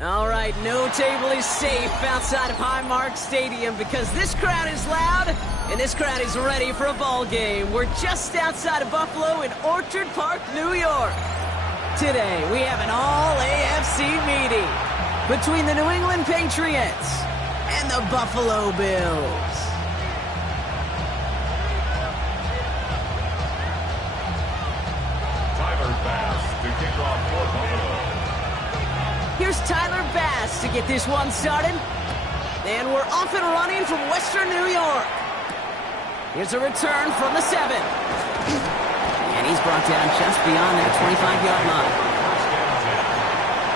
All right, no table is safe outside of Highmark Stadium because this crowd is loud and this crowd is ready for a ball game. We're just outside of Buffalo in Orchard Park, New York. Today, we have an all-AFC meeting between the New England Patriots and the Buffalo Bills. Tyler Bass to kick off for Buffalo. Here's Tyler Bass to get this one started. And we're off and running from Western New York. Here's a return from the 7. And he's brought down just beyond that 25-yard line.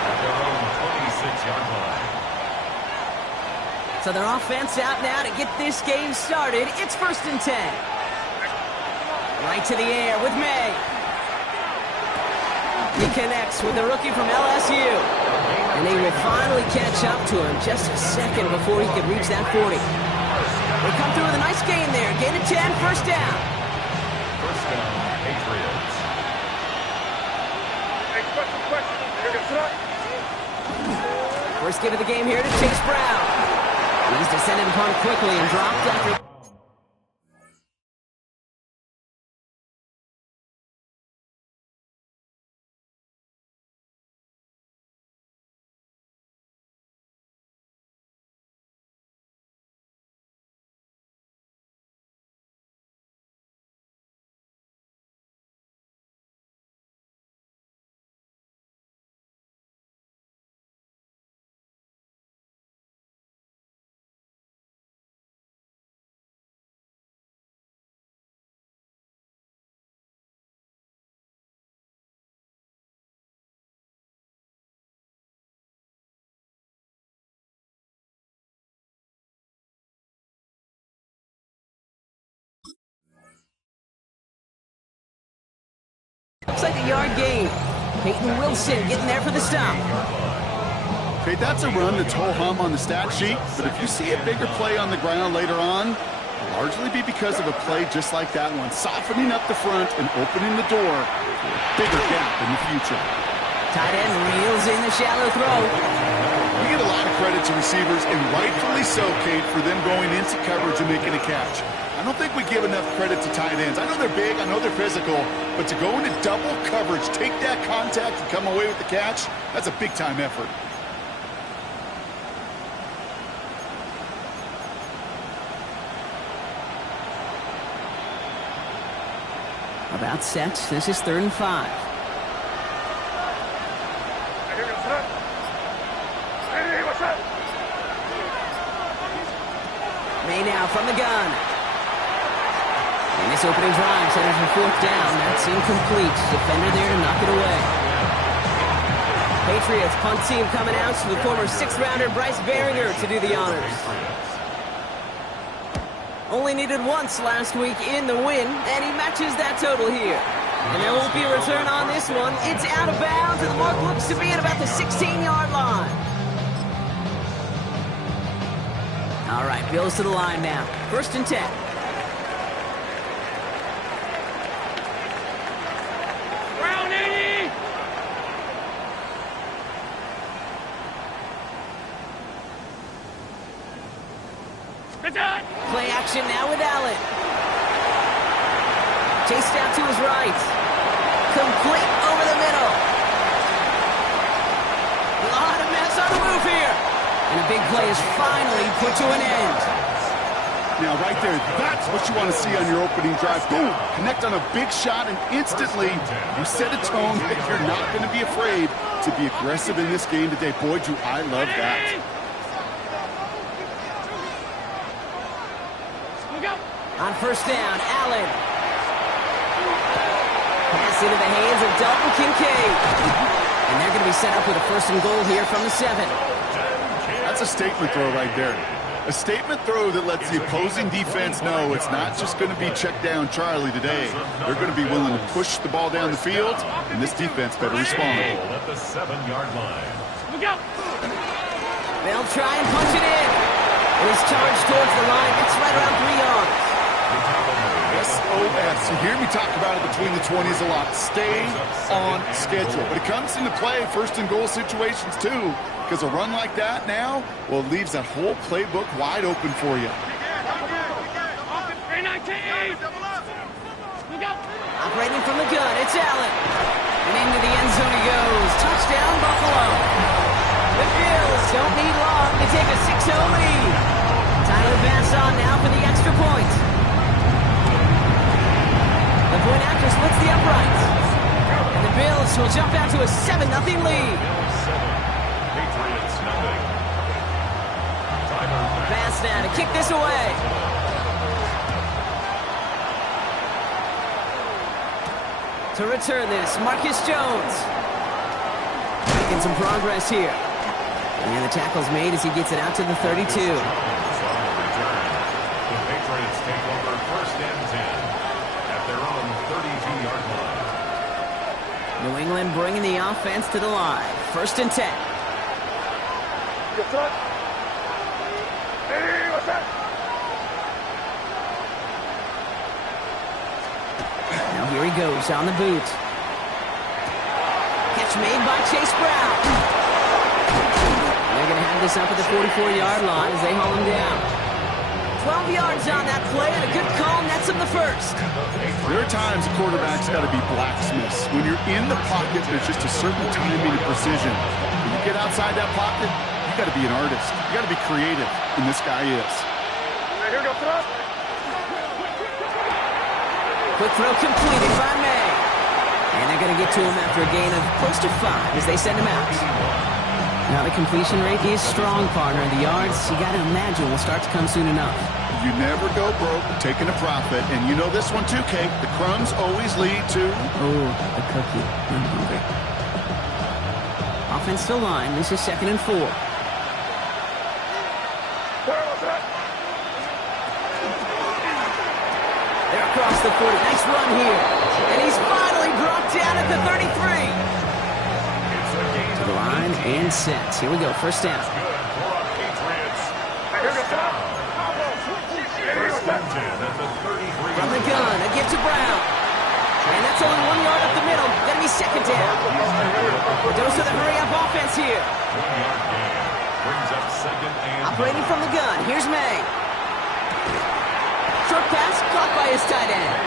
At their own 26-yard line. So their offense out now to get this game started. It's 1st and 10. Right to the air with May. He connects with the rookie from LSU. And they will finally catch up to him just a second before he can reach that 40. They come through with a nice gain there. Gain of 10, 1st down. 1st down, Patriots. First give of the game here to Chase Brown. He's descended upon quickly and dropped after. Looks like a yard gain. Peyton Wilson getting there for the stop. Okay, that's a run that's ho-hum on the stat sheet, but if you see a bigger play on the ground later on, it'll largely be because of a play just like that one, softening up the front and opening the door for a bigger gap in the future. Tight end reels in the shallow throw. We get a lot of credit to receivers, and rightfully so, Kate, for them going into coverage and making a catch. I don't think we give enough credit to tight ends. I know they're big, I know they're physical, but to go into double coverage, take that contact and come away with the catch, that's a big-time effort. About set. This is 3rd and 5. May now from the gun. And this opening drive headed for 4th down. That's incomplete. Defender there to knock it away. Patriots punt team coming out to the former 6th-rounder Bryce Behringer to do the honors. Only needed once last week in the win, and he matches that total here. And there won't be a return on this one. It's out of bounds, and the mark looks to be at about the 16-yard line. All right, Bills to the line now. 1st and 10. Round 80! Play action now with Allen. Chased out to his right. Complete over the middle. A lot of mess on the move here. And a big play is finally put to an end. Now, right there, that's what you want to see on your opening drive. Boom! Connect on a big shot, and instantly you set a tone that you're not going to be afraid to be aggressive in this game today. Boy, do I love that. On 1st down, Allen. Pass into the hands of Dalton Kincaid. And they're going to be set up with a 1st and goal here from the 7. That's a statement throw right there. A statement throw that lets the opposing defense know it's not just going to be check down Charlie today. They're going to be willing to push the ball down the field, and this defense better respond. At the 7-yard line. They'll try and punch it in. It is charged towards the line. It's right around 3 yards. SOS So you hear me talk about it between the 20s a lot. Stay on schedule. But it comes into play first and goal situations too, because a run like that now, well, it leaves that whole playbook wide open for you. Operating from the gun, it's Allen. And into the end zone he goes. Touchdown, Buffalo. The Bills don't need long to take a 6-0 lead. Tyler Bass on now for the extra point. The point after splits the uprights. And the Bills will jump out to a 7-0 lead. Patriots nothing. Bass now to kick this away. To return this, Marcus Jones. Making some progress here. And the tackle's made as he gets it out to the 32. The Patriots take over first and 10 at their own 32-yard line. New England bringing the offense to the line. First and 10. Now here he goes on the boot. Catch made by Chase Brown. They're going to have this up at the 44-yard line as they haul him down. 12 yards on that play and a good call nets him the first. There are times a quarterback's got to be blacksmiths. When you're in the pocket, there's just a certain timing and precision. When you get outside that pocket, you got to be an artist. You got to be creative, and this guy is. Here we go, throw. Quick throw completed by May. And they're going to get to him after a gain of close to 5 as they send him out. Now the completion rate is strong, partner. The yards, you got to imagine, will start to come soon enough. You never go broke taking a profit, and you know this one too, Kate. The crumbs always lead to... Oh, the cookie. I'm hungry. Offense still line. This is 2nd and 4. They're across the 40. Nice run here. And he's finally brought down at the 33. To the line and set. Here we go. First down. From the gun, a give to Brown. And that's only 1 yard up the middle. Gonna be second down. Dose of the hurry-up offense here. Operating from the gun. Here's May. Short pass caught by his tight end.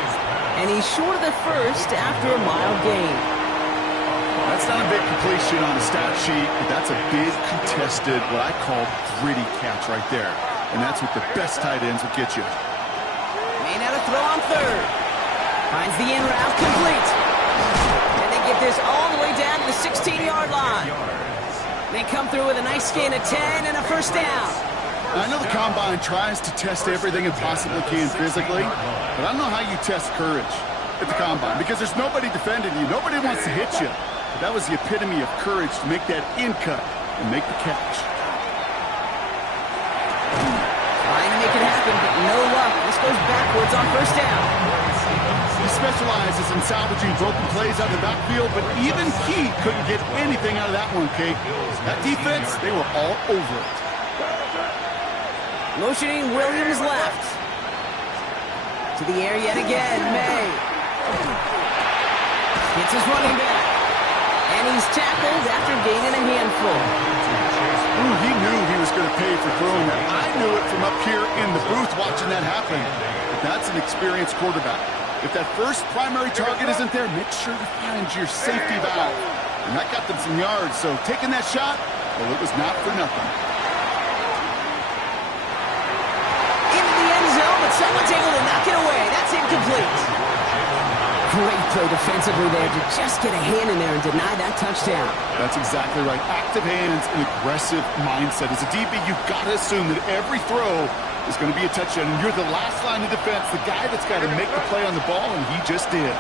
And he's short of the first after a mild gain. That's not a big completion on the stat sheet, but that's a big contested, what I call gritty catch right there. And that's what the best tight ends will get you. May now to throw on third. Finds the in route complete. And they get this all the way down to the 16-yard line. They come through with a nice gain of 10 and a first down. I know the Combine tries to test everything it possibly can physically, but I don't know how you test courage at the Combine because there's nobody defending you. Nobody wants to hit you. But that was the epitome of courage to make that in cut and make the catch. Trying to make it happen, but no luck. This goes backwards on first down. He specializes in salvaging broken plays out of the backfield, but even he couldn't get anything out of that one, Kate. That defense, they were all over it. Motioning Williams left. To the air yet again, May. Gets his running back. And he's tackled after gaining a handful. Ooh, he knew he was going to pay for throwing that. I knew it from up here in the booth watching that happen. But that's an experienced quarterback. If that first primary target isn't there, make sure to find your safety valve. And that got them some yards, so taking that shot, well, it was not for nothing. Someone's able to knock it away. That's incomplete. Great play defensively there to just get a hand in there and deny that touchdown. That's exactly right. Active hands and aggressive mindset. As a DB, you've got to assume that every throw is going to be a touchdown. And you're the last line of defense, the guy that's got to make the play on the ball, and he just did.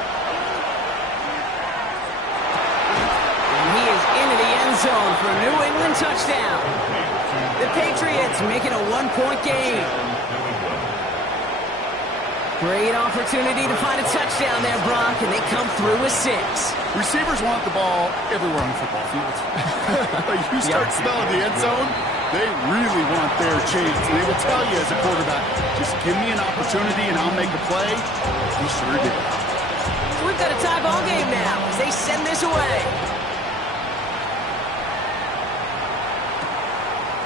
And he is into the end zone for a New England touchdown. The Patriots making a 1-point game. Great opportunity to find a touchdown there, Brock, and they come through with 6. Receivers want the ball everywhere on the football field. Like you start smelling the end zone, They really want their chance. They will tell you as a quarterback, just give me an opportunity and I'll make a play. He sure did. We've got a tie ball game now as they send this away.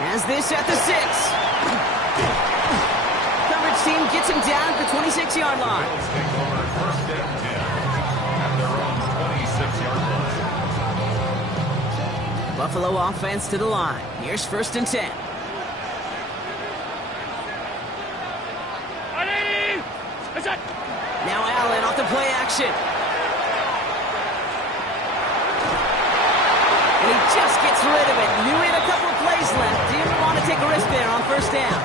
Has this at the 6. Coverage team gets him down at the 26-yard line. Bills take over first and 10 at their own 26-yard line. Buffalo offense to the line. Here's first and 10. Now Allen off the play action. And he just gets rid of it. Knew he had a couple of plays left. Didn't want to take a risk there on first down.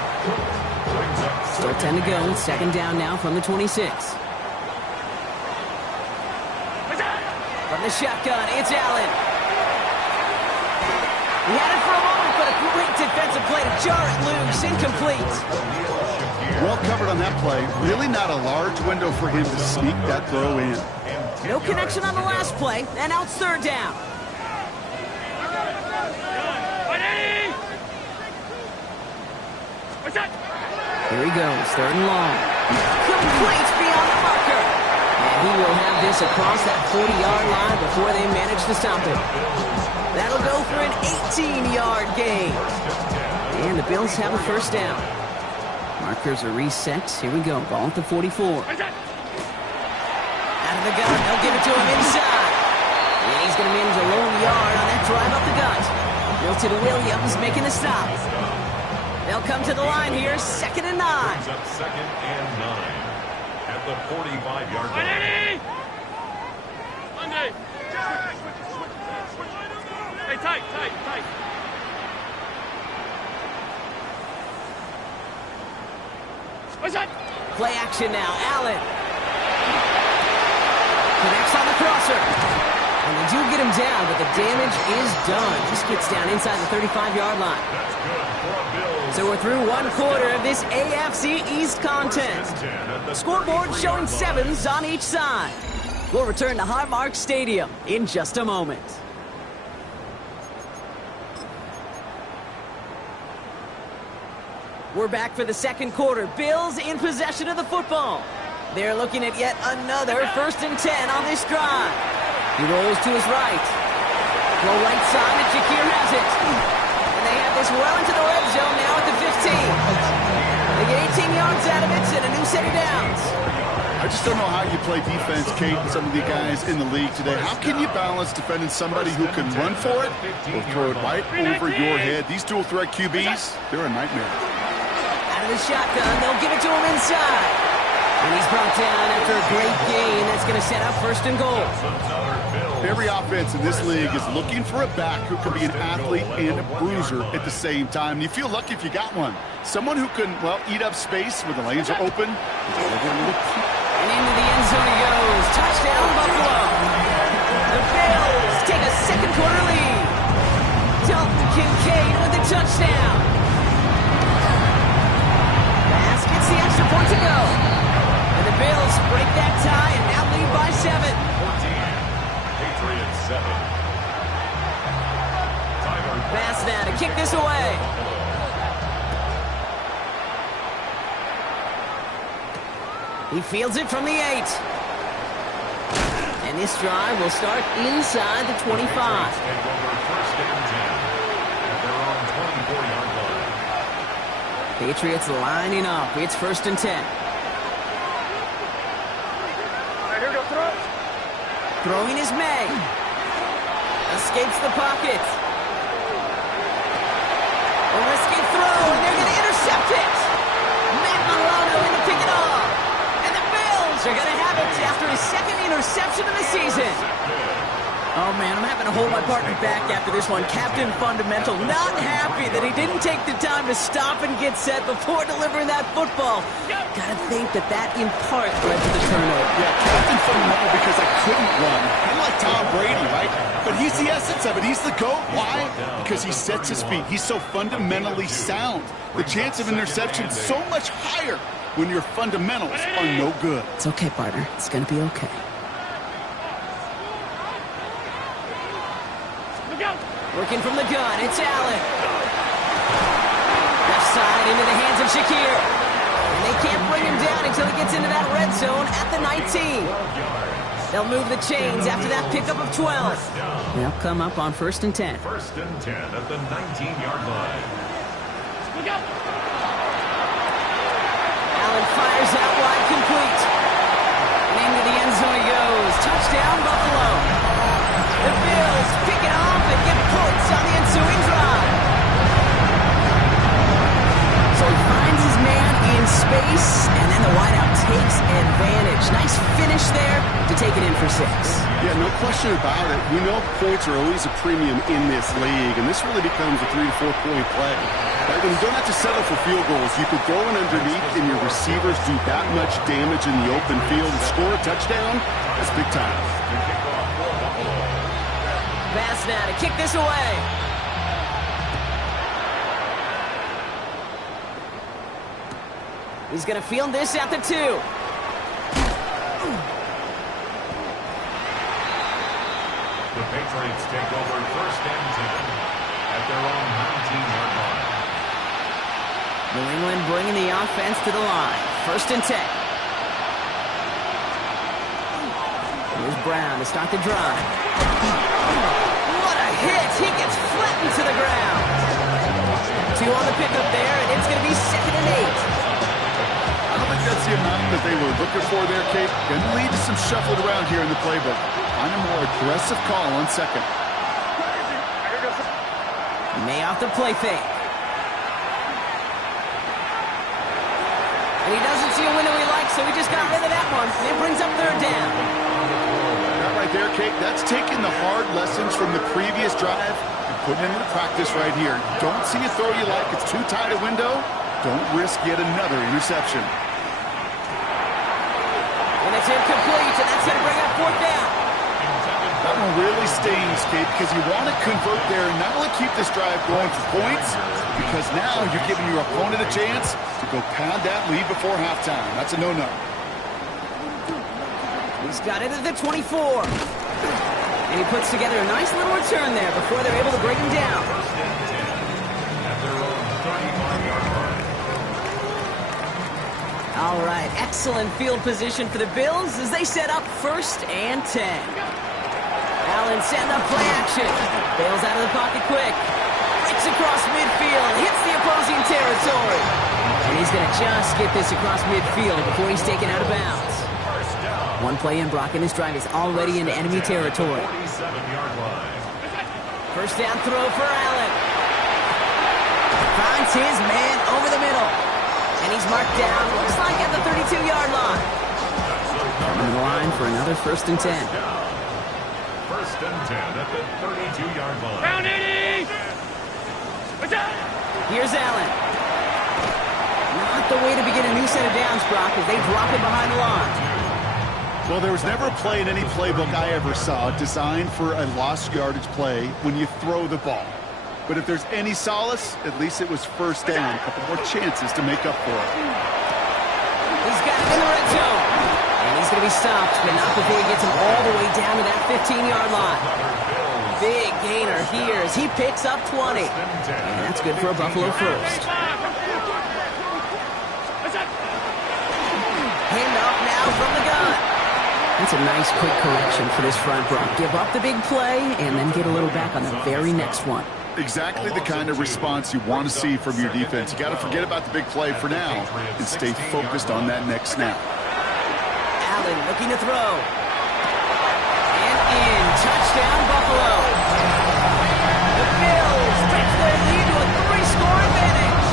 Still 10 to go. Second down now from the 26. From the shotgun, it's Allen. He had it for a moment, but a great defensive play to jar it loose. Incomplete. Well covered on that play. Really not a large window for him to sneak that throw in. No connection on the last play, and now it's third down. Here he goes, third and long. Complete beyond the marker. And he will have this across that 40-yard line before they manage to stop it. That'll go for an 18-yard gain. And the Bills have a first down. Markers are reset. Here we go, ball at the 44. Out of the gun, they'll give it to him inside. And he's going to manage a lone yard on that drive up the gut. Milton Williams making the stop. They'll come to the line here, second and 9. Up second and 9 at the 45-yard line. Monday. Hey, tight. What's that? Play action now, Allen. Connects on the crosser. And they do get him down, but the damage is done. Just gets down inside the 35-yard line. That's good for a Bills. So we're through one quarter of this AFC East contest. Scoreboard showing 7s on each side. We'll return to Highmark Stadium in just a moment. We're back for the second quarter. Bills in possession of the football. They're looking at yet another first and 10 on this drive. He rolls to his right. Go right side, and Shakir has it. And they have this well into the red zone now at the 15. They get 18 yards out of it and a new set of downs. I just don't know how you play defense, Kate, and some of the guys in the league today. How can you balance defending somebody who can run for it or throw it right over your head? These dual threat QBs, they're a nightmare. Out of the shotgun, they'll give it to him inside. And he's brought down after a great gain. That's going to set up first and goal. Every offense in this league is looking for a back who can be an athlete and a bruiser at the same time. You feel lucky if you got one. Someone who can, well, eat up space when the lanes are open. And into the end zone he goes. Touchdown, Buffalo. The Bills take a second quarter lead. Dalton Kincaid with the touchdown. Pass gets the extra point to go. And the Bills break that tie and now lead by 7. 14. Patriots 7. Pass now to kick this away. He fields it from the 8. And this drive will start inside the 25. Take over first and 10 at their own 24-yard line. Patriots lining up. It's first and 10. Right, here we go, throw. Throwing is May. Escapes the pocket. A risky throw, and they're going to intercept it. Matt Milano in to pick it off. And the Bills are going to have it after his second interception of the season. Oh, man, I'm having to hold my partner back after this one. Captain Fundamental not happy that he didn't take the time to stop and get set before delivering that football. Gotta think that in part led to the turnover. Yeah, Captain Fundamental because I couldn't run. Kind of like Tom Brady, right? But he's the essence of it. He's the GOAT. Why? Because he sets his feet. He's so fundamentally sound. The chance of interception is so much higher when your fundamentals are no good. It's okay, partner. It's gonna be okay. Working from the gun, it's Allen. side into the hands of Shakir. And they can't bring him down until he gets into that red zone at the 19. They'll move the chains after that pickup of 12. They'll come up on 1st and 10. 1st and 10 at the 19-yard line. Look out! Allen fires out wide, complete. And into the end zone he goes. Touchdown, Buffalo. The Bills pick it off and get points on the ensuing drive. So he finds his man in space, and then the wideout takes advantage. Nice finish there to take it in for 6. Yeah, no question about it. We know points are always a premium in this league, and this really becomes a 3 to 4 point play. Right? When you don't have to settle for field goals, you can throw it underneath, and your receivers do that much damage in the open field and score a touchdown. That's big time. Pass now to kick this away. He's going to field this at the 2. The Patriots take over 1st and 10 at their own 19-yard line. New England bringing the offense to the line. 1st and 10. Here's Brown to start the drive. What a hit! He gets flattened to the ground. 2 on the pickup there, and it's going to be 2nd and 8. I don't think that's the amount that they were looking for there, Kate. Going to lead to some shuffling around here in the playbook. Find a more aggressive call on 2nd. May off the play fake. And he doesn't see a window he likes, so he just got rid of that one. It brings up 3rd down. That right there, Kate, that's taking the hard lessons from the previous drive and putting it into practice right here. Don't see a throw you like. It's too tight a window. Don't risk yet another interception. And it's incomplete, and that's going to bring up 4th down. That one really stings, Kate, because you want to convert there and not only keep this drive going for points, because now you're giving your opponent a chance to go pad that lead before halftime. That's a no-no. He's got it at the 24. And he puts together a nice little return there before they're able to break him down. At their own 31-yard line. All right, excellent field position for the Bills as they set up 1st and 10. Allen setting up play action. Bails out of the pocket quick. Breaks across midfield. Hits the opposing territory. And he's going to just get this across midfield before he's taken out of bounds. 1 play in, Brock, and his drive is already into enemy territory. 47-yard line. 1st down throw for Allen. Finds his man over the middle. And he's marked down, looks like at the 32-yard line. Coming to the line for another 1st and 10. 1st and 10 at the 32-yard line. Down 80! What's up? Here's Allen. Not the way to begin a new set of downs, Brock, as they drop it behind the line. Well, there was never a play in any playbook I ever saw designed for a lost yardage play when you throw the ball. But if there's any solace, at least it was 1st down. A couple more chances to make up for it. He's got it in the red zone. And he's going to be stopped, but not before he gets him all the way down to that 15-yard line. Big gainer here as he picks up 20. And that's good for a Buffalo first. Handoff now from the gun. That's a nice quick correction for this front, Brock. Give up the big play and then get a little back on the very next one. Exactly the kind of response you want to see from your defense. You got to forget about the big play for now and stay focused on that next snap. Allen looking to throw. And in. Touchdown, Buffalo. The Bills stretch their lead to a 3-score advantage.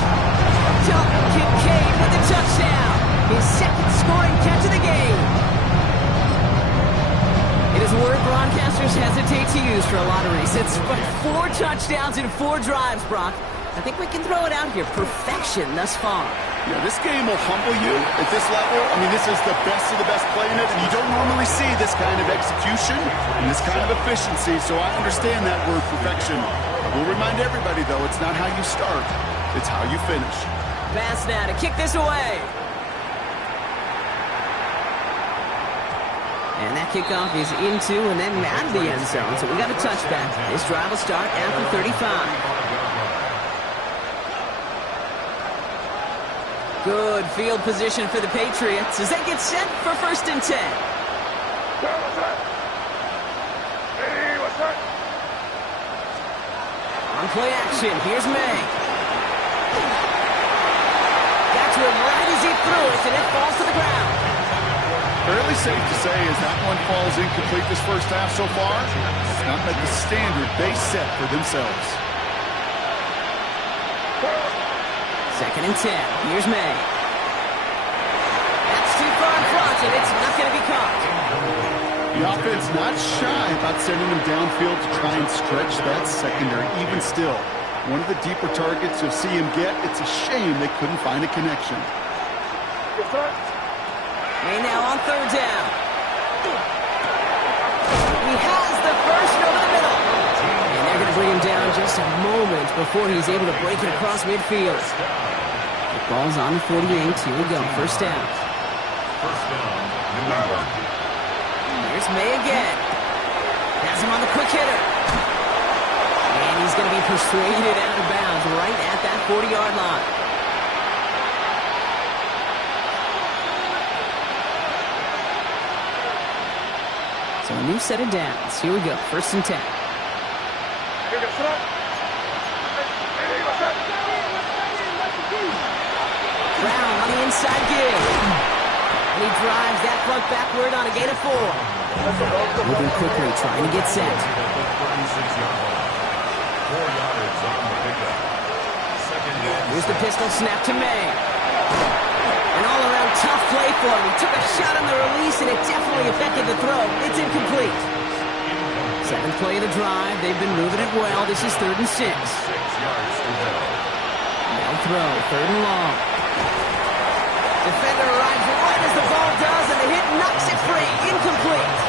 Dalton Kincaid with the touchdown. His 2nd scoring catch of the game. It is a word broadcasters hesitate to use for a lot of reasons, but 4 touchdowns in 4 drives, Brock. I think we can throw it out here. Perfection thus far. Yeah, this game will humble you at this level. I mean, this is the best of the best playing it, and you don't normally see this kind of execution and this kind of efficiency, so I understand that word perfection. I will remind everybody, though, it's not how you start, it's how you finish. Pass now to kick this away. And that kickoff is into and then out of the end zone, so we got a touchback. This drive will start at the 35. Good field position for the Patriots as they get set for 1st and 10. On play action, here's May. Got to him right as he threw it, and it falls to the ground. Fairly safe to say as that one falls incomplete this first half so far. It's not met the standard they set for themselves. 2nd and 10. Here's May. That's too far in front, and it's not going to be caught. The offense not shy about sending them downfield to try and stretch that secondary. Even still, one of the deeper targets you'll see him get. It's a shame they couldn't find a connection. May now on 3rd down. He has the first over the middle. And they're going to bring him down just a moment before he's able to break it across midfield. The ball's on the 48. Here we go. 1st down. Here's May again. Has him on the quick hitter. And he's going to be persuaded out of bounds right at that 40-yard line. So a new set of downs. Here we go. 1st and 10. Brown on the inside give. And he drives that front backward on a gain of 4. Moving quickly, trying to get set. Here's the pistol snap to May. An all-around tough play for him. He took a shot on the release, and it definitely affected the throw. It's incomplete. 7th play of the drive. They've been moving it well. This is 3rd and 6. Now throw. 3rd and long. Defender arrives right as the ball does, and the hit knocks it free. Incomplete.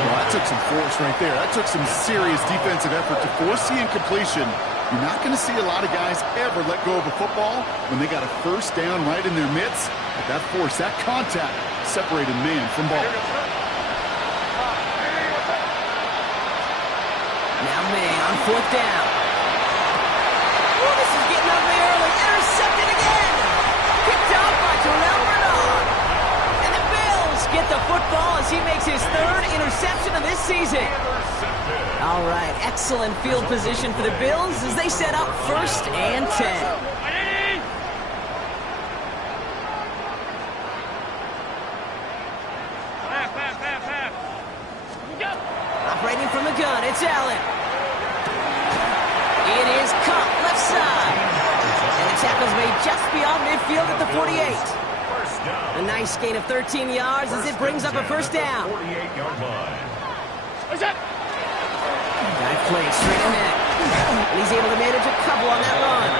Well, that took some force right there. That took some serious defensive effort to force the incompletion. You're not going to see a lot of guys ever let go of a football when they got a 1st down right in their midst. But that force, that contact, separated man from ball. Now May on 4th down. Oh, this is getting ugly early. Intercepted again. Picked off by Terrell Bernard. And the Bills get the football as he makes his 3rd interception of this season. All right, excellent field position for the Bills as they set up 1st and 10. Operating from the gun, it's Allen. It is caught left side. And the tackle's made just beyond midfield at the 48. A nice gain of 13 yards as it brings up a 1st down. 48-yard line. Guy plays straight ahead. And he's able to manage a couple on that run.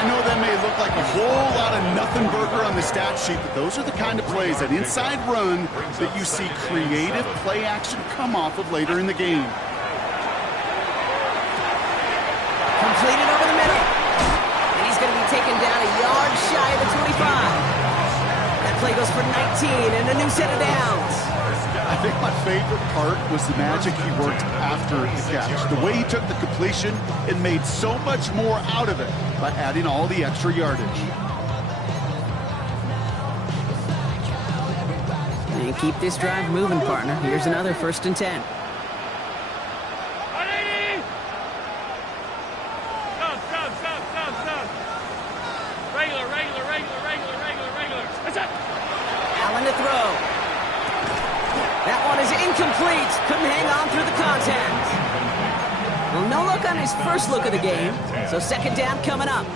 I know that may look like a whole lot of nothing burger on the stat sheet, but those are the kind of plays, that inside run, that you see creative play action come off of later in the game. Completed over the middle. And he's going to be taken down a yard shy of the 25. That play goes for 19 and a new set of downs. I think my favorite part was the magic he worked after the catch. The way he took the completion and made so much more out of it by adding all the extra yardage. And keep this drive moving, partner. Here's another 1st and 10. Allen to throw. That one is incomplete. Couldn't hang on through the contact. Well, no look on his first look of the game, so 2nd down coming up.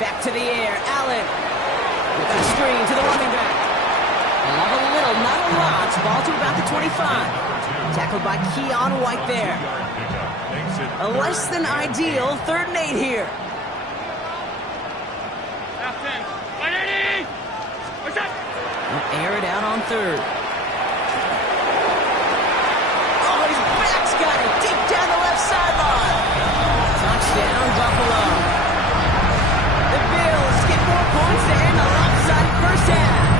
Back to the air, Allen. With a screen to the running back. A little, not a lot. Ball to about the 25. Tackled by Keon White there. A less than ideal 3rd and 8 here. They'll air it out on 3rd. Oh, his back's got it deep down the left sideline. Touchdown, Buffalo. The Bills get more points to end the lopsided 1st half.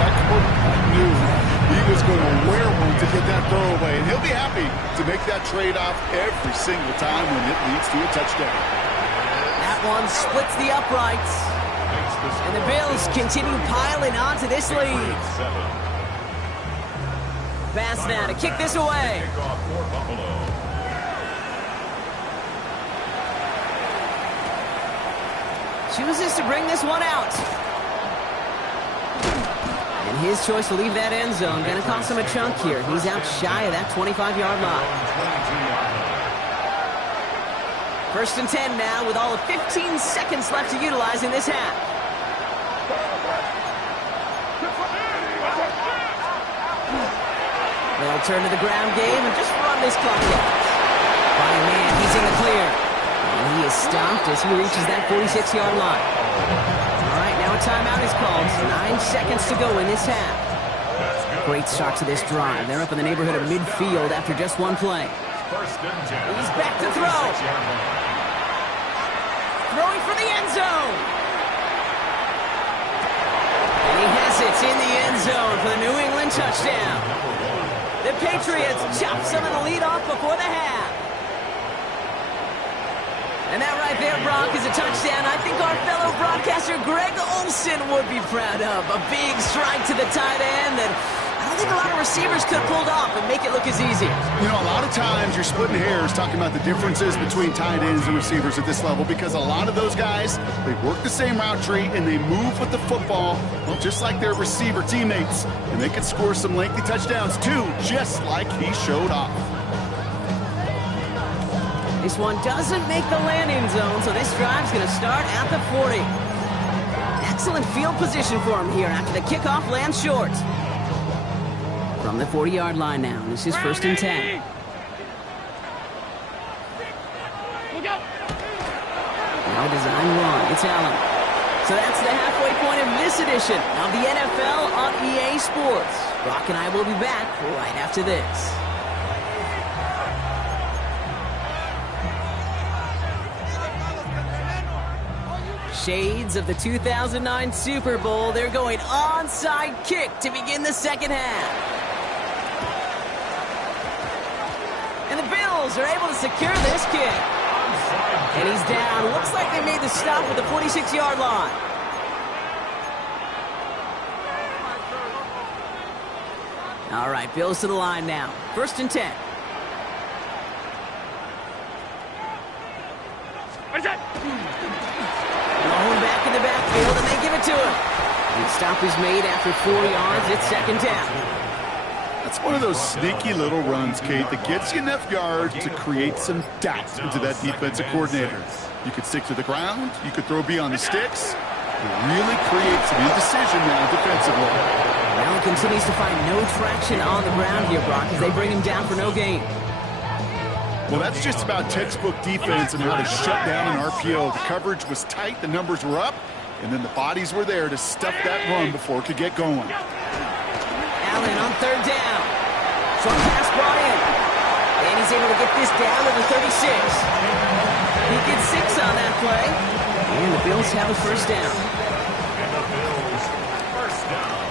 That quarterback knew he was going to wear one to get that throw away. And he'll to make that trade-off every single time when it leads to a touchdown. That one splits the uprights. And the Bills continue piling onto this lead. Pass now to kick this away. Chooses to bring this one out. And his choice to leave that end zone. Going to cost him a chunk here. He's out shy of that 25-yard line. 1st and 10 now with all of 15 seconds left to utilize in this half. They'll turn to the ground game and just run this clock out. By man, he's in the clear. And he is stopped as he reaches that 46-yard line. All right, now a timeout is called. 9 seconds to go in this half. Great start to this drive. They're up in the neighborhood of midfield after just one play. He's back to throw. Throwing for the end zone. And he has it in the end zone for the New England touchdown. The Patriots chop some of the lead off before the half. And that right there, Brock, is a touchdown I think our fellow broadcaster Greg Olsen would be proud of. A big strike to the tight end that I don't think a lot of receivers could have pulled off and make it look as easy. You know, a lot of times you're splitting hairs talking about the differences between tight ends and receivers at this level because a lot of those guys, they work the same route tree and they move with the football, well, just like their receiver teammates. And they can score some lengthy touchdowns too, just like he showed off. This one doesn't make the landing zone, so this drive's going to start at the 40. Excellent field position for him here after the kickoff lands short. From the 40-yard line now, this is 1st and 10. Now a design run, it's Allen. So that's the halfway point of this edition of the NFL on EA Sports. Brock and I will be back right after this. Shades of the 2009 Super Bowl. They're going onside kick to begin the second half. And the Bills are able to secure this kick. And he's down. Looks like they made the stop at the 46-yard line. All right, Bills to the line now. 1st and 10. What is that? Long back in the backfield, and they give it to him. The stop is made after 4 yards. It's 2nd down. That's one of those sneaky little runs, Kate, that gets you enough yards to create some doubt into that defensive coordinator. You could stick to the ground. You could throw beyond the sticks. It really creates some indecision now defensively. Allen continues to find no traction on the ground here, Brock, as they bring him down for no gain. Well, that's just about textbook defense and how to shut down an RPO. The coverage was tight, the numbers were up, and then the bodies were there to stuff that run before it could get going. Allen on 3rd down. Short pass brought in. And he's able to get this down to the 36. He gets 6 on that play. And the Bills have a 1st down. And the Bills, 1st down.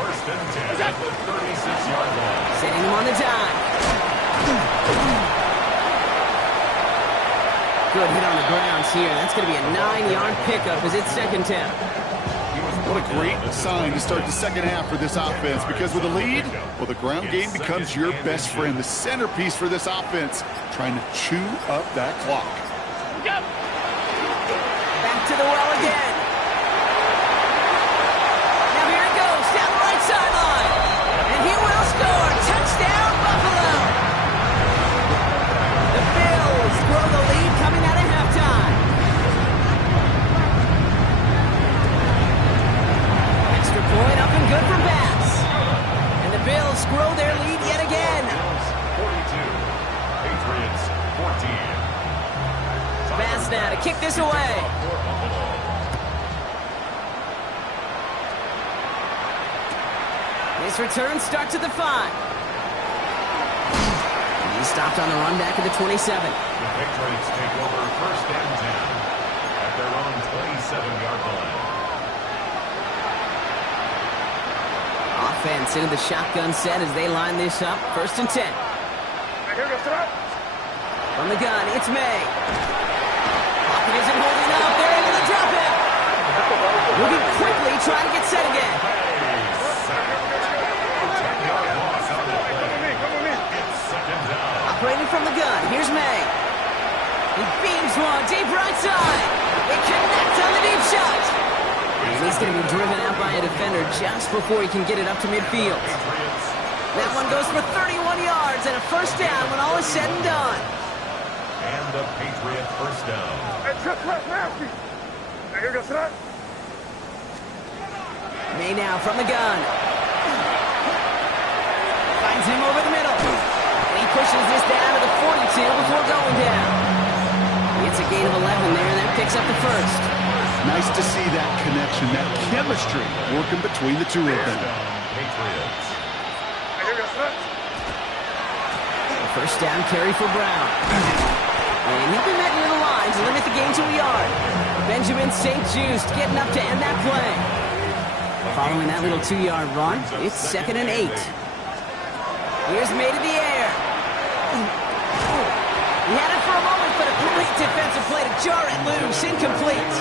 1st and 10 at the 36-yard line. Setting him on the dime. Good hit on the grounds here. That's going to be a 9-yard pickup as it's 2nd down. What a great sign to start the second half for this offense, because with a lead, well, the ground game becomes your best friend, the centerpiece for this offense, trying to chew up that clock. Back to the well again. Now here he goes, down the right sideline. And he will score. Touchdown, Buffalo. The Bills grow the lead coming out of halftime. Extra point up and good for Bass. And the Bills grow their lead yet again. Bills 42, Patriots 14. Bass now to kick this away. This return starts at the 5. He's stopped on the run back at the 27. The Patriots take over 1st and 10 at their own 27-yard line. Offense into the shotgun set as they line this up. 1st and 10. From the gun, it's May. Pocket isn't holding up. They're able to drop it. Moving quickly, trying to get set again. Operating from the gun, here's May. He beams one, deep right side. It connects on the deep shot. And he's going to be driven out by a defender just before he can get it up to midfield. That one goes for 31 yards and a first down when all is said and done. And a Patriot first down. May now from the gun. Finds him over the middle. And he pushes this down to the 42 before going down. It's a gain of 11 there, and that picks up the first. Nice to see that connection, that chemistry working between the two of them. Patriots. First down carry for Brown. And he'll be met near the line to limit the gain to a yard. Benjamin St. Just getting up to end that play. Following that little 2-yard run, it's 2nd and 8. Here's May to the air. He had it for a moment, but a great defensive play to jar it loose. Incomplete.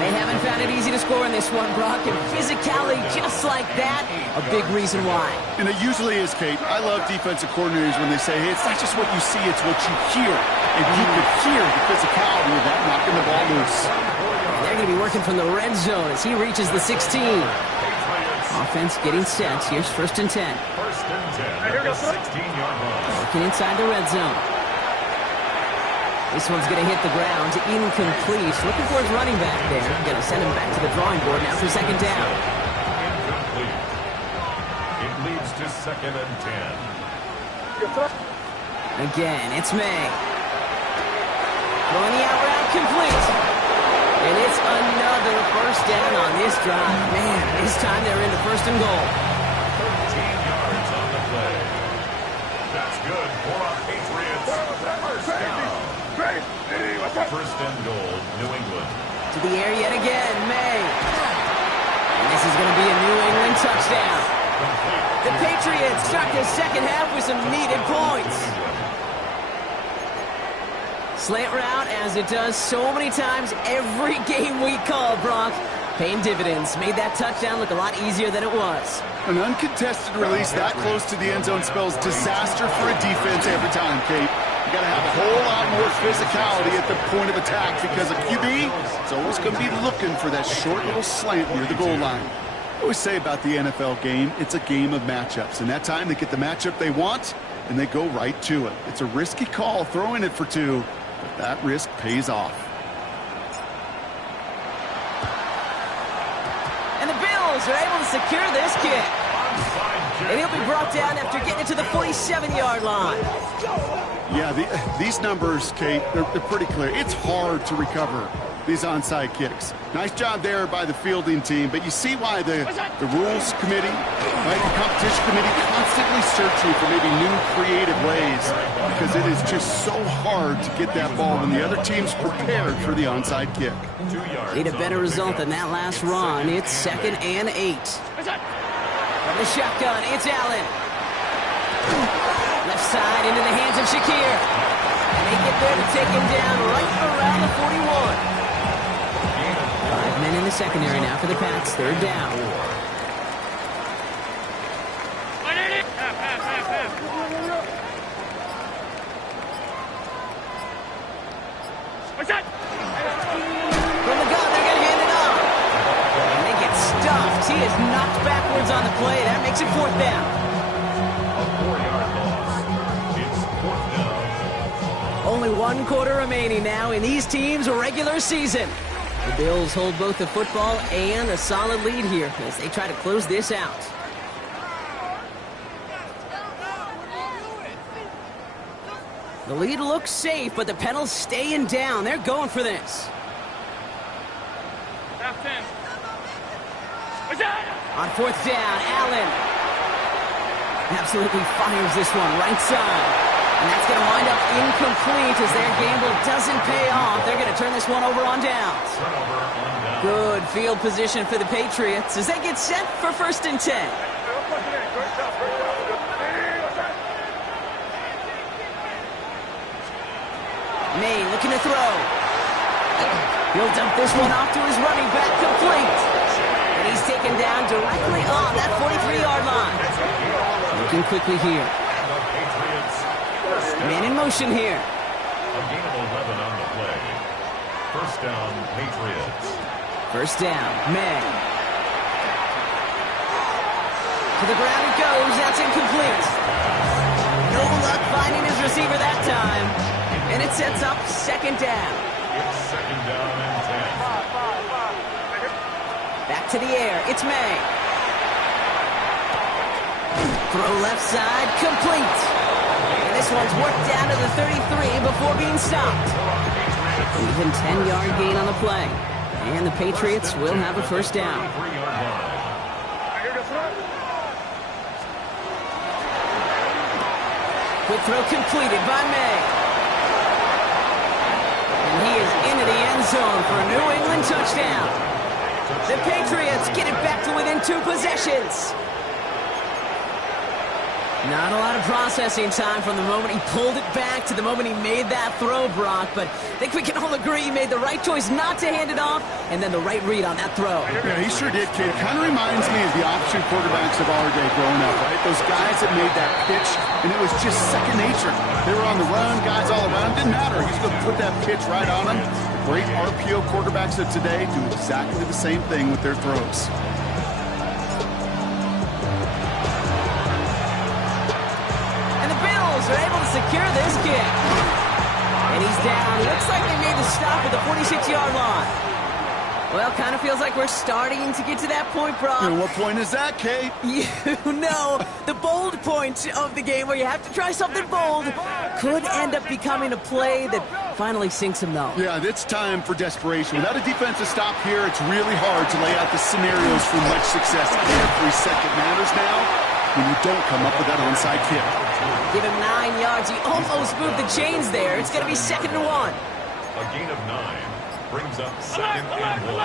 They haven't found it easy to score in this one, Brock, and physicality just like that, a big reason why. And it usually is, Kate. I love defensive coordinators when they say, hey, it's not just what you see, it's what you hear. And you could hear the physicality of that knocking the ball loose. And they're going to be working from the red zone as he reaches the 16. Offense getting set. Here's 1st and 10. 1st and 10 at the 16-yard line. Working inside the red zone. This one's going to hit the ground. Incomplete. Looking for his running back there. Going to send him back to the drawing board now for 2nd down. Incomplete. It leads to 2nd and 10. Again, it's May. Throwing the out route complete. And it's another first down on this drive. Man, this time they're into 1st and goal. 13 yards on the play. That's good for a Patriots first down. 1st and goal, New England. To the air yet again, May. And this is going to be a New England touchdown. The Patriots start the 2nd half with some needed points. Slant route, as it does so many times every game we call, Brock. Paying dividends. Made that touchdown look a lot easier than it was. An uncontested release that close to the end zone spells disaster for a defense every time, Kate. You got to have a whole lot more physicality at the point of attack because a QB is always going to be looking for that short little slant near the goal line. I always say about the NFL game, it's a game of matchups. And that time they get the matchup they want, and they go right to it. It's a risky call throwing it for 2, but that risk pays off. And the Bills are able to secure this kick. And he'll be brought down after getting it to the 47-yard line. Yeah, these numbers, Kate, they're pretty clear. It's hard to recover these onside kicks. Nice job there by the fielding team, but you see why the rules committee, right, the competition committee constantly searching for maybe new creative ways because it is just so hard to get that ball when the other team's prepared for the onside kick. Need a better result than that last run. It's 2nd and 8. From the shotgun, it's Allen. Left side into the hands of Shakir. And they get there to take him down right around the 41. 5 men in the secondary now for the Pats. 3rd down. From the gun, they're going to hand it off. And they get stuffed. He is knocked backwards on the play. That makes it 4th down. A 4-yard loss. It's 4th down. Only 1 quarter remaining now in these teams' regular season. The Bills hold both the football and a solid lead here as they try to close this out. The lead looks safe, but the Penals staying down. They're going for this. On 4th down, Allen absolutely fires this one right side. And that's going to wind up incomplete as their gamble doesn't pay off. They're going to turn this one over on downs. Good field position for the Patriots as they get set for 1st and 10. May looking to throw. He'll dump this one off to his running back, complete. And he's taken down directly on that 43-yard line. Looking quickly here. Man in motion here. A gain of 11 on the play. First down, Patriots. First down, May. To the ground it goes. That's incomplete. No luck finding his receiver that time. And it sets up second down. It's second down and 10. Back to the air. It's May. Throw left side, complete. And this one's worked down to the 33 before being stopped. Even 10-yard gain on the play. And the Patriots will have a first down. Quick throw completed by May. And he is into the end zone for a New England touchdown. The Patriots get it back to within 2 possessions. Not a lot of processing time from the moment he pulled it back to the moment he made that throw, Brock. But I think we can all agree he made the right choice not to hand it off, and then the right read on that throw. Yeah, he sure did, kid. Kind of reminds me of the option quarterbacks of our day growing up, right? Those guys that made that pitch, and it was just second nature. They were on the run, guys all around. Didn't matter. He's going to put that pitch right on them. The great RPO quarterbacks of today do exactly the same thing with their throws. Are able to secure this kick. And he's down. Looks like they made the stop at the 46-yard line. Well, kind of feels like we're starting to get to that point, Brock. And what point is that, Kate? You know, the bold point of the game where you have to try something bold could end up becoming a play that finally sinks him, though. Yeah, it's time for desperation. Without a defensive stop here, it's really hard to lay out the scenarios for much success. Every second matters now when you don't come up with that onside kick. Give him 9 yards. He almost moved the chains there. It's going to be 2nd and 1. A gain of 9 brings up 2nd and 1.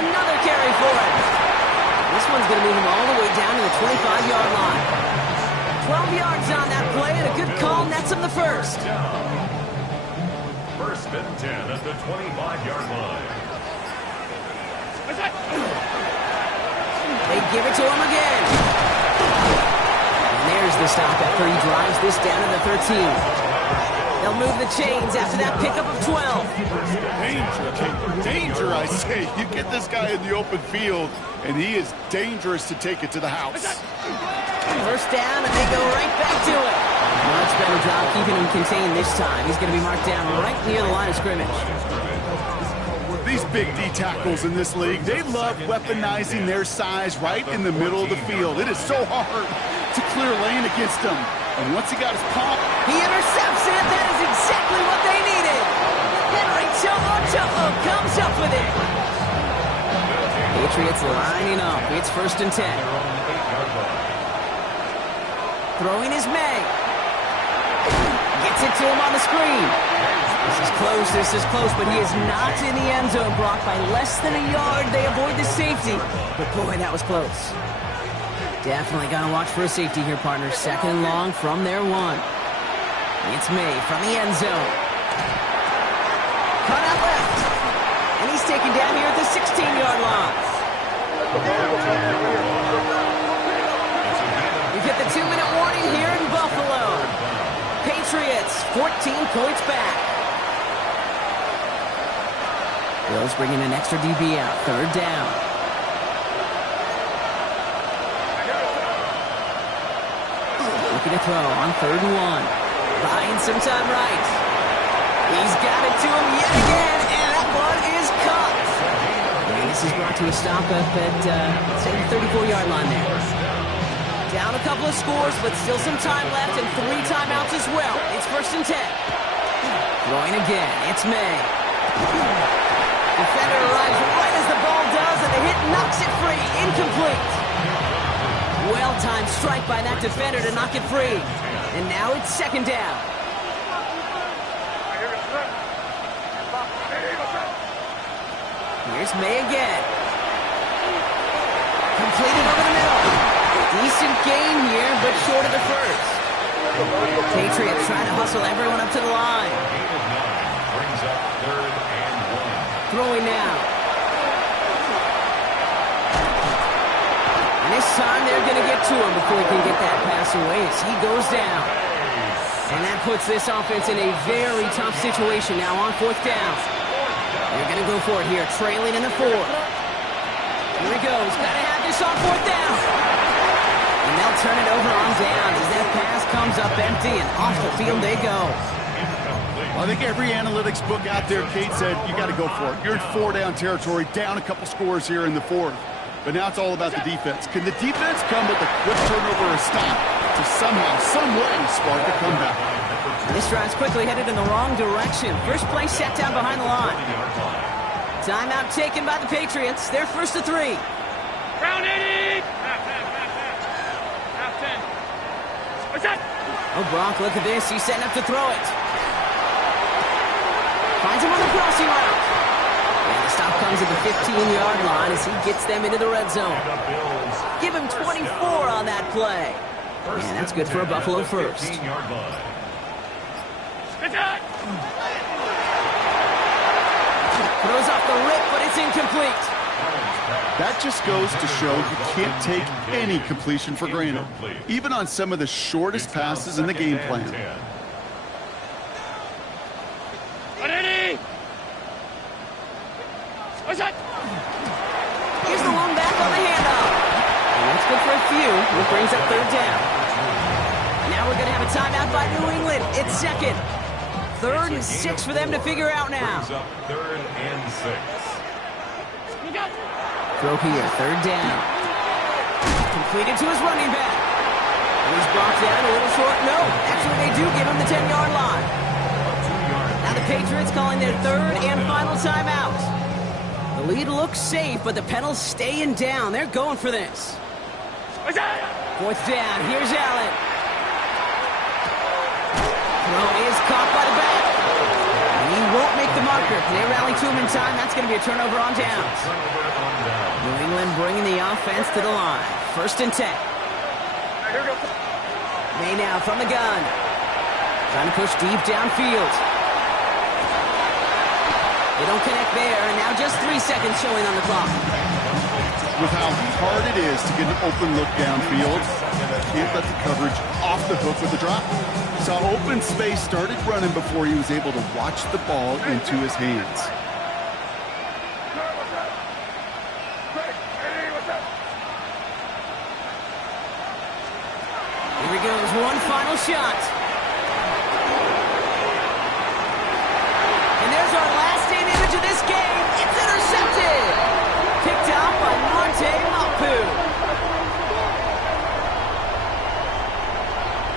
Another carry for him. This one's going to move him all the way down to the 25-yard line. 12 yards on that play, and a good call nets him the first. First and 10 at the 25-yard line. They give it to him again. And there's the stop after he drives this down to the 13. They'll move the chains after that pickup of 12. Danger, Kate. Danger, I say. You get this guy in the open field, and he is dangerous to take it to the house. First down, and they go right back to it. Much better job keeping him contained this time. He's going to be marked down right near the line of scrimmage. These big D tackles in this league, they love weaponizing their size right in the middle of the field. It is so hard to clear lane against them. And once he got his pop, he intercepts it. That is exactly what they needed. Henry Cho'o comes up with it. Patriots lining up. It's 1st and 10. Throwing is May. Gets it to him on the screen. This is close, but he is not in the end zone, Brock. By less than a yard, they avoid the safety. But boy, that was close. Definitely got to watch for a safety here, partner. 2nd and long from their 1. It's May from the end zone. Cut out left. And he's taken down here at the 16-yard line. We've hit the 2-minute warning here in Buffalo. Patriots, 14 points back. Bills bringing an extra DB out. 3rd down. Looking to throw on 3rd and 1. Buying some time right. He's got it to him yet again, and that one is caught. And this is brought to a stop up at, say, the 34-yard line there. Down a couple of scores, but still some time left, and 3 timeouts as well. It's 1st and 10. Throwing again. It's May. Defender arrives right as the ball does, and the hit knocks it free. Incomplete. Well-timed strike by that defender to knock it free. And now it's 2nd down. Here's May again. Completed over the middle. Decent gain here, but short of the first. trying to hustle everyone up to the line. Gain of 9 brings up 3rd and 1. Throwing now. And this time they're going to get to him before he can get that pass away as he goes down. And that puts this offense in a very tough situation now on 4th down. They're going to go for it here, trailing in the 4th. Here he goes. Got to have this on 4th down. And they'll turn it over on downs as that pass comes up empty, and off the field they go. Well, I think every analytics book out there, Kate, said you got to go for it. You're in 4-down territory, down a couple scores here in the 4th. But now it's all about the defense. Can the defense come with a quick turnover or stop to somehow, some way, spark a comeback? This drive's quickly headed in the wrong direction. First play set down behind the line. Timeout taken by the Patriots. They're first to 3. Round 80! Half 10. What's that? Oh, Brock, look at this. He's setting up to throw it. Finds him on the crossing route. And the stop comes at the 15-yard line as he gets them into the red zone. Give him 24 on that play. And that's good for a Buffalo first. Throws off the rip, but it's incomplete. That just goes to show you can't take any completion for granted, even on some of the shortest passes in the game plan. Here's the one back on the handoff. And that's good for a few, which brings up 3rd down. Now we're going to have a timeout by New England. It's 2nd. 3rd and 6 for them to figure out now. 3rd and 6. Throw here, 3rd down. Completed to his running back. And he's brought down a little short. No, actually they do give him the 10-yard line. Now the Patriots calling their 3rd and final timeout. The lead looks safe, but the pedals staying down. They're going for this. 4th down. Here's Allen. Throw is caught by the back. And he won't make the marker. They rally to him in time. That's going to be a turnover on downs. New England bringing the offense to the line. 1st and 10. May now from the gun. Trying to push deep downfield. They don't connect there, and now just 3 seconds showing on the clock. With how hard it is to get an open look downfield, can't let the coverage off the hook with the drop. Saw open space, started running before he was able to watch the ball into his hands. Here he goes, one final shot.